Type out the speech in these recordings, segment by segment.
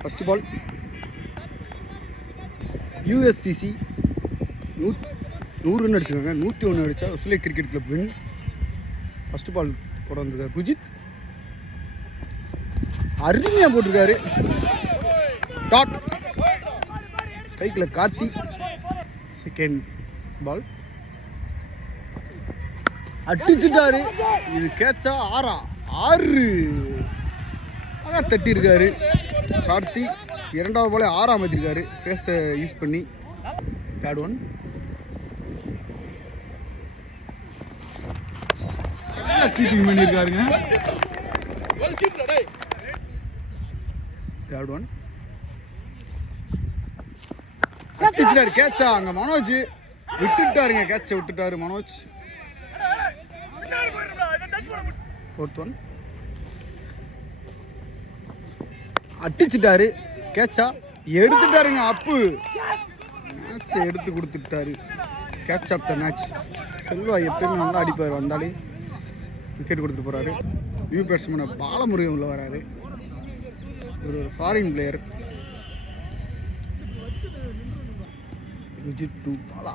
First ball யூஎஸ்சிசி 100 run அடிச்சிருக்காங்க. 101 அடித்தா Australia cricket club win. First ball போட வந்திருக்காரு ருஜித், அருமையாக போட்டிருக்காரு. டாட் ஸ்ட்ரைக்கில் கார்த்தி. Second ball அடிச்சுட்டாரு. இது கேட்சா 6 தட்டியிருக்காரு கார்த்தி. இரண்டாவது பாலே 6 அமைத்திருக்காரு ஃபேஸை யூஸ் பண்ணி. தேர்ட் ஒன் கீப்பிங் பண்ணியிருக்காருங்க. தேர்ட் ஒன் அடிச்சுட்டாரு கேட்சா. அங்கே மனோஜ் விட்டுட்டாருங்க, கேட்சை விட்டுட்டாரு மனோஜ். ஃபோர்த் ஒன் அடிச்சுட்டாரு கேட்சா, எடுத்துட்டாருங்க. அப்பு மேட்சை எடுத்து கொடுத்துட்டாரு. Catch of the match. Selva எப்பயுமே நல்லா அடிப்பார், வந்தாலே விக்கெட் கொடுத்துட்டு போகிறாரு. நியூ பேட்ஸ்மேன் பாலமுருகன் உள்ள வராரு, ஒரு ஃபாரின் பிளேயர். ருஜித் டு பாலா,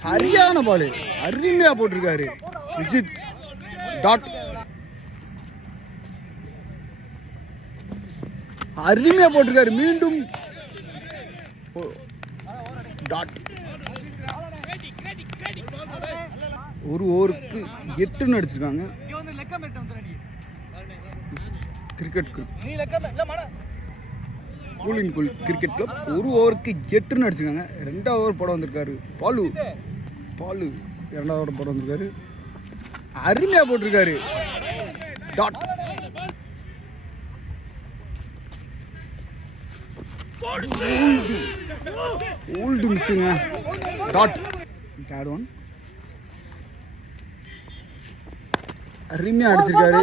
சரியான பால், அருமையாக போட்டிருக்காரு ருஜித். டாட் அருமையாக போட்டிருக்காரு. மீண்டும் டாட். ஒரு ஓவருக்கு 8 ரன் அடிச்சிருக்காங்க. கிரிக்கெட் கூலிங் கிரிக்கெட் கிளப் ஒரு ஓவருக்கு 8 ரன் அடிச்சிருக்காங்க. 2வது ஓவர் போட வந்திருக்காரு பாலு. 2வது ஓவர் போட வந்திருக்காரு, அருமையாக போட்டிருக்காரு. டாட் ஓல்டு மிஸ்ஸுங்க. டாட். தேர்ட் ஒன் அருமையாக அடிச்சிருக்காரு.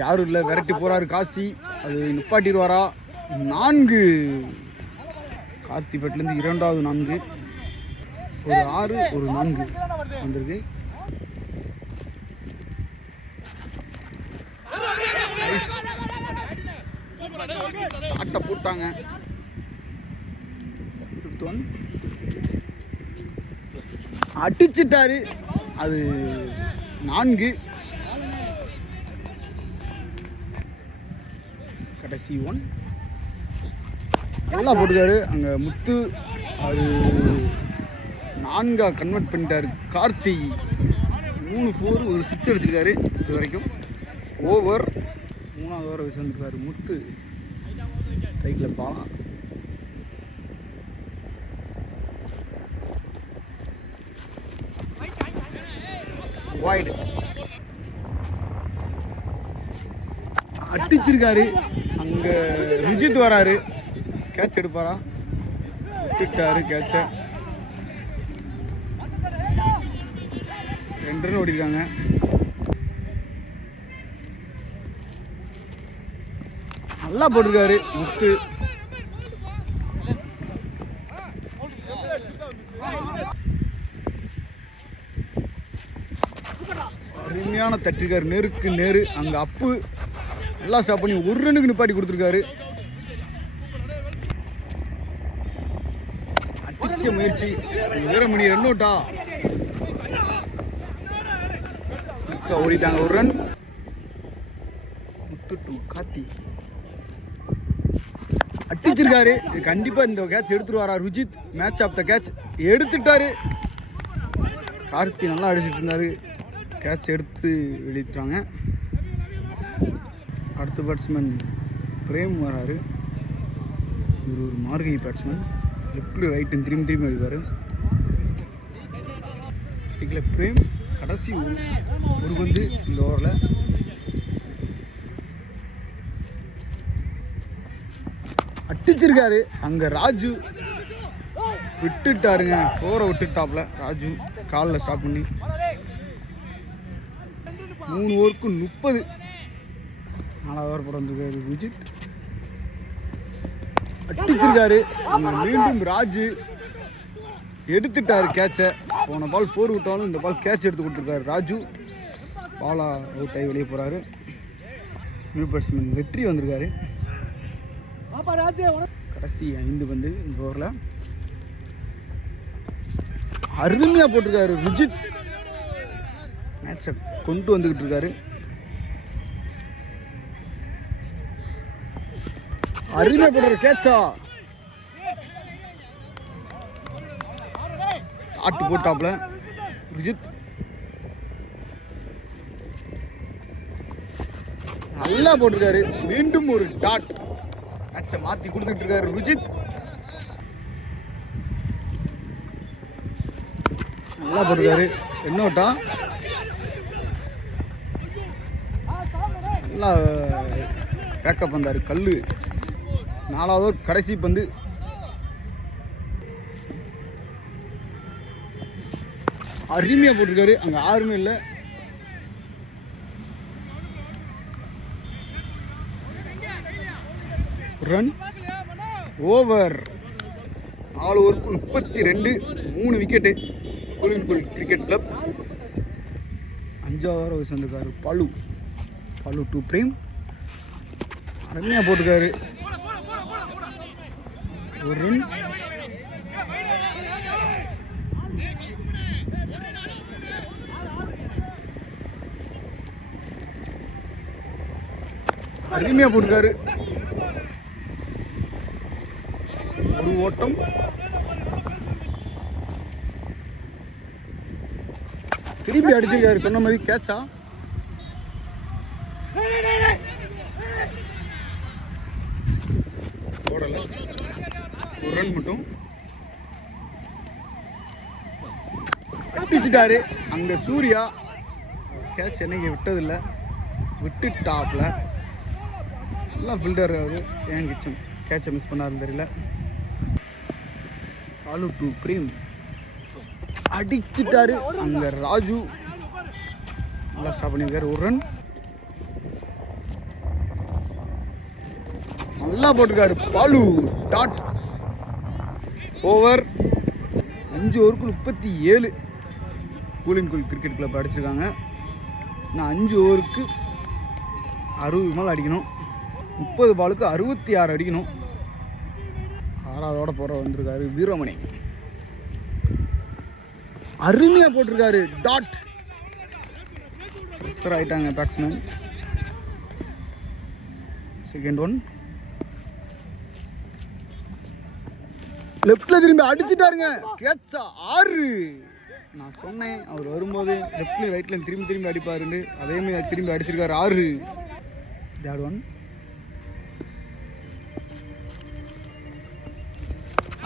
யாரும் இல்லை, விரட்டி போகிறாரு காசி. அது நிப்பாட்டிடுவாரா? 4 கார்த்திபேட்லேருந்து 2வது 4, ஒரு 6, ஒரு 4 வந்திருக்கு. ஆட்டை போட்டாங்க. 5th ஒன் அடிச்சிட்டாரு, அது 4. கடைசி ஒன் நல்லா போட்டுக்காரு. அங்கே முத்து அது 4 கன்வெர்ட் பண்ணிட்டாரு கார்த்தி. 3 4 ஒரு 6 அடிச்சிருக்காரு இது வரைக்கும். ஓவர் 3வது ஓவர் வச்சு வந்துருக்காரு முத்து. ஸ்ட்ரைக்கில் பாலா. வைடு அடிச்சிருக்காரு. அங்கே ருஜித் வராரு, கேட்ச் எடுப்பாரா? விட்டுட்டாரு கேட்சை. 2 ரன் ஓடிருக்காங்க. நல்லா போட்டிருக்காரு முத்து. அருமையான தட்டிருக்காரு, நேருக்கு நேரு. அங்கே அப்பு நல்லா ஸ்டாப் பண்ணி 1 ரன்னுக்கு நிப்பாட்டி கொடுத்துருக்காரு. அடிக்க முயற்சி, வீரமணி ரன் அவுட்டா? ஓடிட்டாங்க. 1 ரன். முத்து டு கார்த்தி அடிச்சிருக்காரு. கண்டிப்பாக இந்த கேட்ச் எடுத்துருவாரா Rujith? Match of the catch எடுத்துட்டாரு. கார்த்தி நல்லா அடிச்சிட்டு இருந்தாரு, கேட்ச் எடுத்து வெளியிட்டாங்க. அடுத்த பேட்ஸ்மேன் பிரேம் வராரு. இவர் ஒரு மார்கை பேட்ஸ்மேன், லெஃப்ட்ல ரைட்டு திரும்பி அடிப்பார். ஸ்ட்ரைக்கில் பிரேம். கடைசி ஒரு பந்து இந்த ஓவரில். அடிச்சிருக்காரு. அங்கே ராஜு விட்டுட்டாருங்க, 4 விட்டுட்டாப்ல ராஜு, காலில் ஸ்டாப் பண்ணி. 3 ஓவருக்கு 30. 4வது ஓவர் போட வந்திருக்காரு ருஜித், அடிச்சிருக்காரு. மீண்டும் ராஜு எடுத்துட்டாரு கேட்சை. போன பால் 4 விட்டாலும் இந்த பால் கேட்ச் எடுத்து கொடுத்துருக்காரு ராஜு. பாலா அவுட் ஆகி வெளியே போகிறாரு. நியூ பேட்ஸ்மேன் வெற்றி வந்திருக்காரு. கடைசி 5 பந்து இந்த ஓவரில். அருமையாக போட்டிருக்காரு ருஜித். மேட்சை கொண்டு வந்துக்கிட்டு இருக்காரு. அருமையாக போடுற கேட்சா. ஆட்டு போட்டாப்ல ருஜித். நல்லா போட்டிருக்காரு. மீண்டும் ஒரு டாட். மேட்சை மாற்றி கொடுத்துட்டு இருக்காரு ருஜித். நல்லா போட்டிருக்காரு. என்ன ஓட்டா. நல்லா பேக்கப் வந்தார் கல்லு. 4வது ஓவர் கடைசி பந்து. அருமையாக போட்டிருக்காரு. அங்கே யாருமே இல்லை. Run over. 4 ஓவருக்கு 32, 3 விக்கெட்டு. கூலிங்குல் கிரிக்கெட் கிளப் 5வது ஓவர் வயசு வந்திருக்காரு பாலு. 2 பிரேம். அருமையாக போட்டிருக்காரு. ஒரு ரன். அருமையாக போட்டிருக்காரு. ஒரு ஓட்டம். திரும்பி அடிச்சிருக்காரு. சொன்ன மாதிரி கேட்சா. போடல. ஒரு ரன் மட்டும். அடிச்சிட்டாரு. அங்கே சூர்யா கேட்ச் என்னைக்கு விட்டதில்லை. விட்டுட்டாப்ல. நல்லா ஃபில்டர் அவர். ஏன் கிச்சன் கேட்சை மிஸ் பண்ணாருன்னு தெரியல. பாலு 2 பிரேம். அடிச்சிட்டாரு. அங்கே ராஜு நல்லா ஸ்டாப் பண்ணியிருக்காரு. ஒரு ரன். நல்லா போட்டிருக்காரு பாலு. டாட். ஓவர். 5 ஓவருக்கு 37. கூலிங்குல் கிரிக்கெட் கிளப் அடிச்சிருக்காங்க. நான் 5 ஓவருக்கு 60 மேலே அடிக்கணும். 30 பாலுக்கு 66 அடிக்கணும். 6வதோட போகிற வந்திருக்காரு வீரமணி. அருமையாக போட்டிருக்காரு. டாட். ப்ரெஷர் ஆகிட்டாங்க பேட்ஸ்மேன். Second one. லெஃப்டில் திரும்பி அடிச்சுட்டாருங்க. கேட்சா 6. நான் சொன்னேன் அவர் வரும்போது லெஃப்ட்லையும் ரைட்லையும் திரும்பி அடிப்பாருன்னு. அதேமாதிரி திரும்பி அடிச்சிருக்காரு. 6. Third one.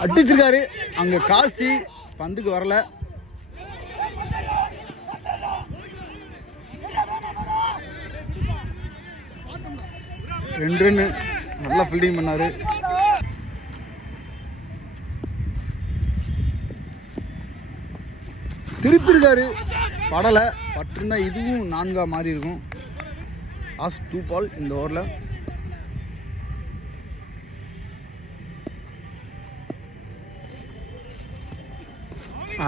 அடிச்சிருக்காரு. அங்கே காசி பந்துக்கு வரல. ரெண்டு ரன்னு. நல்லா ஃபீல்டிங் பண்ணாரு. திருப்பி இருக்காரு. படலை. பட்டிருந்தா இதுவும் 4ஆ மாறி இருக்கும். லாஸ்ட் 2 பால் இந்த ஓவரில்.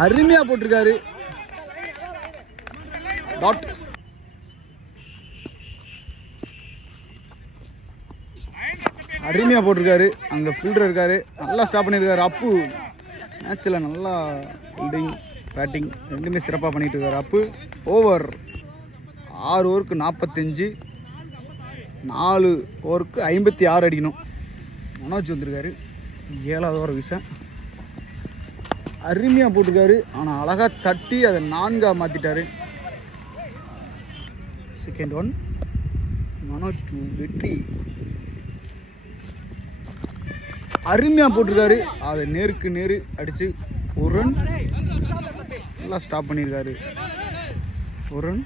அருமையாக போட்டிருக்காரு. டாட். அருமையாக போட்டிருக்காரு. அங்கே ஃபீல்டர் இருக்காரு. நல்லா ஸ்டாப் பண்ணியிருக்காரு அப்பு. மேட்சில் நல்லா ஃபீல்டிங் பேட்டிங் ரெண்டுமே சிறப்பாக பண்ணிகிட்டு இருக்காரு அப்பு. ஓவர். 6 ஓவருக்கு 45. 4 ஓவருக்கு 56 அடிக்கணும். மனோஜ் வந்திருக்காரு. 7வது ஓவர் வீச. அருமையாக போட்டிருக்காரு. ஆனால் அழகாக தட்டி அதை 4ஆ மாற்றிட்டாரு. Second one. மனோஜ் 2 வெற்றி. அருமையாக போட்டிருக்காரு. அதை நேருக்கு நேரு அடித்து ஒரு ரன். நல்லா ஸ்டாப் பண்ணியிருக்காரு. ஒரு ரன்.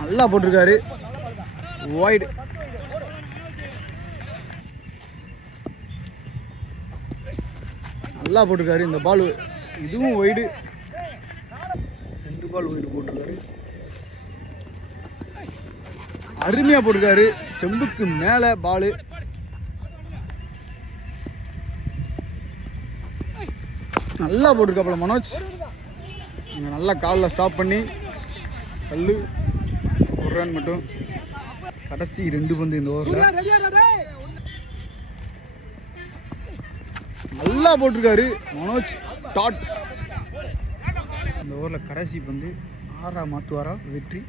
நல்லா போட்டிருக்காரு. வைடு. நல்லா போட்டிருக்காரு. இந்த பால் இதுவும் வைடு. 2 பால் வைடு போட்டிருக்காரு. அருமையாக போட்டிருக்காரு. ஸ்டெம்புக்கு மேலே பால். நல்லா போட்டிருக்காப்புல மனோஜ். நல்லா காலில் ஸ்டாப் பண்ணி கல் ஒரு ரன் மட்டும். கடைசி 2 பந்து இந்த ஓவரில். நல்லா போட்டிருக்காரு மனோஜ் டாட். இந்த ஓவரில் கடைசி பந்து 6 மாத்துவாரா வெற்றி.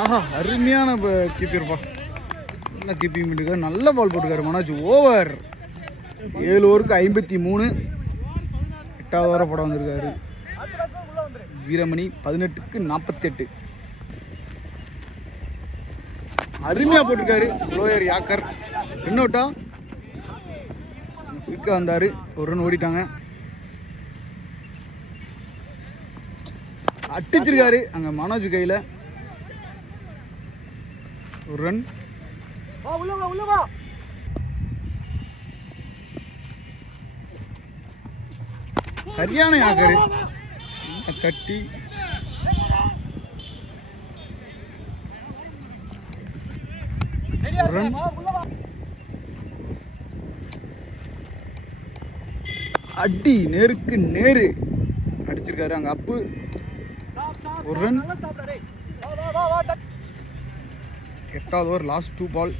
ஆஹா, அருமையான கீப்பர்ப்பா, நல்லா கீப்பிங் பண்ணிருக்காரு, நல்ல பால் போட்டிருக்காரு மனோஜ். ஓவர் 7 ஓவருக்கு 53. 8வது ஓவரை போட வந்திருக்காரு வீரமணி. 18க்கு 48. அருமையாக போட்டிருக்காரு ஸ்லோயர் யாக்கர். ரன் அவுட்டா குயிக்காக வந்தார், ஒரு ரன் ஓடிட்டாங்க. அடிச்சிருக்காரு அங்கே மனோஜ் கையில், ஒரு ரன். சரியான யாக்கரு தட்டி ரன். அடி நேருக்கு நேரு அடிச்சிருக்காரு அங்க அப்பு, ஒரு ரன். 8வது ஓவர் லாஸ்ட் 2 பால்.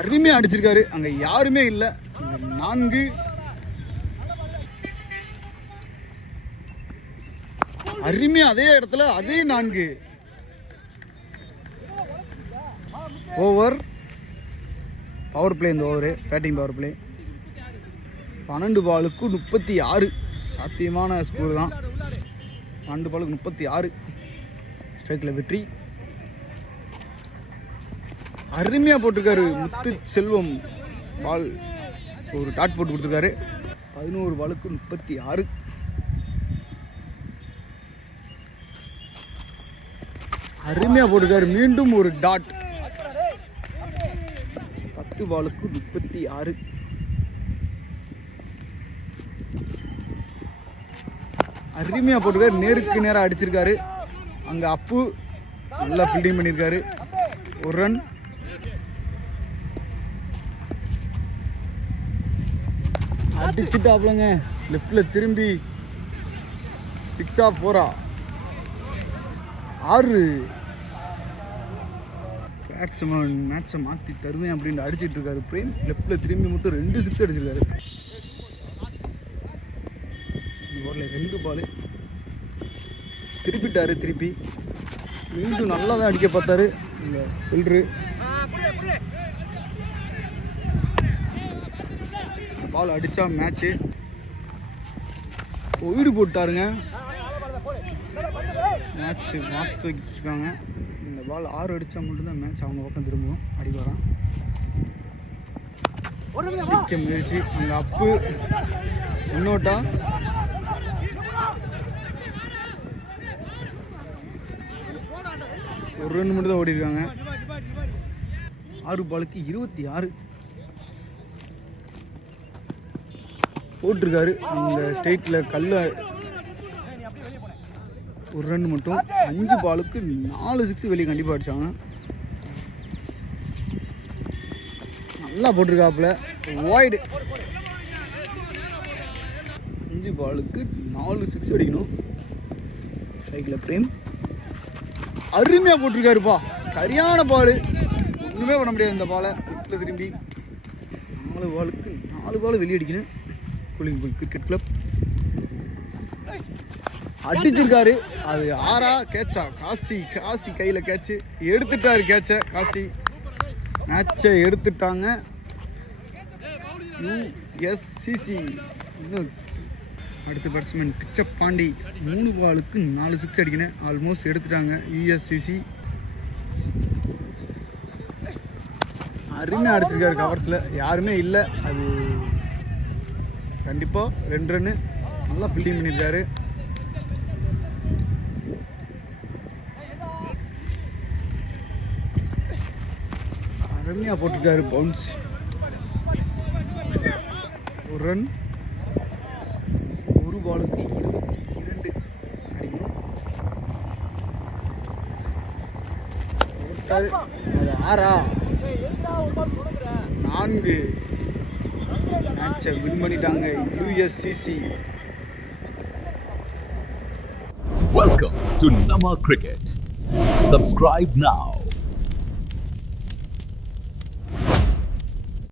அருமையா அடிச்சிருக்காரு, அங்க யாருமே இல்லை. 4 அருமையா அதே இடத்துல அதே 4 ஓவர். பவர் பிளே இந்த ஓவரு, பேட்டிங் பவர் பிளே. 12 பாலுக்கு 36 சாத்தியமான ஸ்கோர் தான். 12 பாலுக்கு 36 ஸ்ட்ரைக்கில் வெற்றி. அருமையாக போட்டிருக்காரு முத்து செல்வம். பால் ஒரு டாட் போட்டு கொடுத்துருக்காரு. 11 பாலுக்கு 36. அருமையாக போட்டிருக்காரு, மீண்டும் ஒரு டாட். 10 பாலுக்கு 36. அருமையாக போட்டிருக்காரு, நேருக்கு நேராக அடிச்சிருக்காரு அங்கே அப்பு. நல்லா ஃபீல்டிங் பண்ணியிருக்காரு, ஒரு ரன். அடிச்சுட்டாப்லங்க லெஃப்டில் திரும்பி 6 4 6. பேட்ஸ்மேன் மேட்சை மாற்றி தருவேன் அப்படின்னு அடிச்சிட்டு இருக்காரு பிரேம். லெஃப்டில் திரும்பி மட்டும் 2 6 அடிச்சிருக்காரு. இந்த ஓவரில் 2 பால் திருப்பிட்டாரு. திருப்பி மீண்டும் நல்லா தான் அடிக்க பார்த்தாரு இந்த ஃபில்டரு. பால் அடித்தா மேட்ச்சு. ஒய்டு போட்டாருங்க, மேட்ச்சு மாற்றி வச்சுருக்காங்க. இந்த பால் 6 அடித்தா மட்டும்தான் மேட்ச் அவங்க பக்கம் திரும்பும். அடிப்பாரான் அடிக்க முயற்சி அங்கே அப்பு. முன்னோட்டா ஒரு ரன் மட்டும் தான் ஓடி இருக்காங்க. 6 பாலுக்கு 26 போட்டிருக்காரு அந்த ஸ்டேட்டில் கல்ல. ஒரு ரன் மட்டும். 5 பாலுக்கு 4 6 வெளியே கண்டிப்பாக அடித்தாங்க. நல்லா போட்டிருக்காப்புல வாய்டு. 5 பாலுக்கு 4 6 அடிக்கணும். ஸ்ட்ரைக்கில் பிரேம் அருமையாக போட்டிருக்காருப்பா, சரியான பால். ஒன்றுமே பண்ண முடியாது இந்த பாலை. லெஃப்டில் திரும்பி 4 பாலுக்கு 4 பால் வெளியே அடிக்கணும். கூலிங் புல் கிரிக்கெட் கிளப் அடிச்சிருக்காரு. அது 6 கேட்சா. காசி கையில் கேட்சு எடுத்துட்டாரு. கேட்சை காசி மேட்சை எடுத்துட்டாங்க. USCC. இன்னும் அடுத்த பேட்ஸ்மேன் பிச்சப் பாண்டி 3 பாலுக்கு 4 6 அடிக்கணும். ஆல்மோஸ்ட் எடுத்துட்டாங்க USCC. அருமையாக அடிச்சிருக்காரு கவர்ஸில், யாருமே இல்லை. அது கண்டிப்பாக 2 ரன்னு. நல்லா ஃபீல்டிங் பண்ணியிருக்காரு. அருமையாக போட்டிருக்காரு பவுன்ஸ். ஒரு ரன். 1 பாலுக்கு 22 அடிக்கணும். அது 6 4 மேட்சை வின் பண்ணிட்டாங்க யூஎஸ்சிசி. Welcome to Nama Cricket. Subscribe now.